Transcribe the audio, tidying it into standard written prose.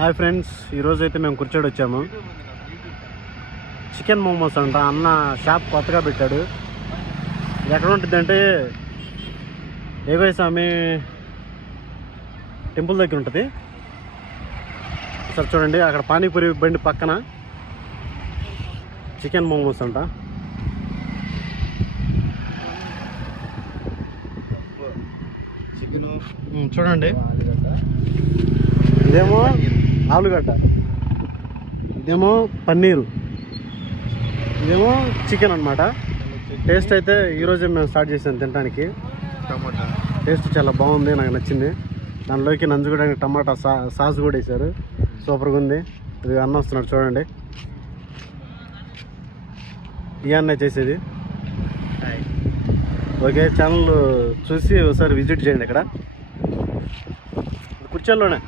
Hi friends, ఈరోజు అయితే మేము కూర్చోడి వచ్చాము. చికెన్ మోమోస్ అంట. అన్న షాప్ కొత్తగా పెట్టాడు. ఎక్కడ ఉంటుందంటే ఏగోయ్ స్వామి టెంపుల్ దగ్గర ఉంటుంది. సార్ చూడండి, అక్కడ పానీపూరి బండి పక్కన చికెన్ మోమోస్ అంట. చూడండి, ఇదేమో ఆలుగడ్డ, ఇదేమో పన్నీరు, ఇదేమో చికెన్ అన్నమాట. టేస్ట్ అయితే ఈరోజే మేము స్టార్ట్ చేసాం తినడానికి. టేస్ట్ చాలా బాగుంది, నాకు నచ్చింది. దానిలోకి నంచుకోవడానికి టమాటా సాస్ కూడా వేశారు. సూపర్గా ఉంది. ఇది అన్న వస్తున్నాడు చూడండి. ఈ అన్న చేసేది. ఓకే, ఛానల్ చూసి ఒకసారి విజిట్ చేయండి. ఇక్కడ కుర్చీల్లోనే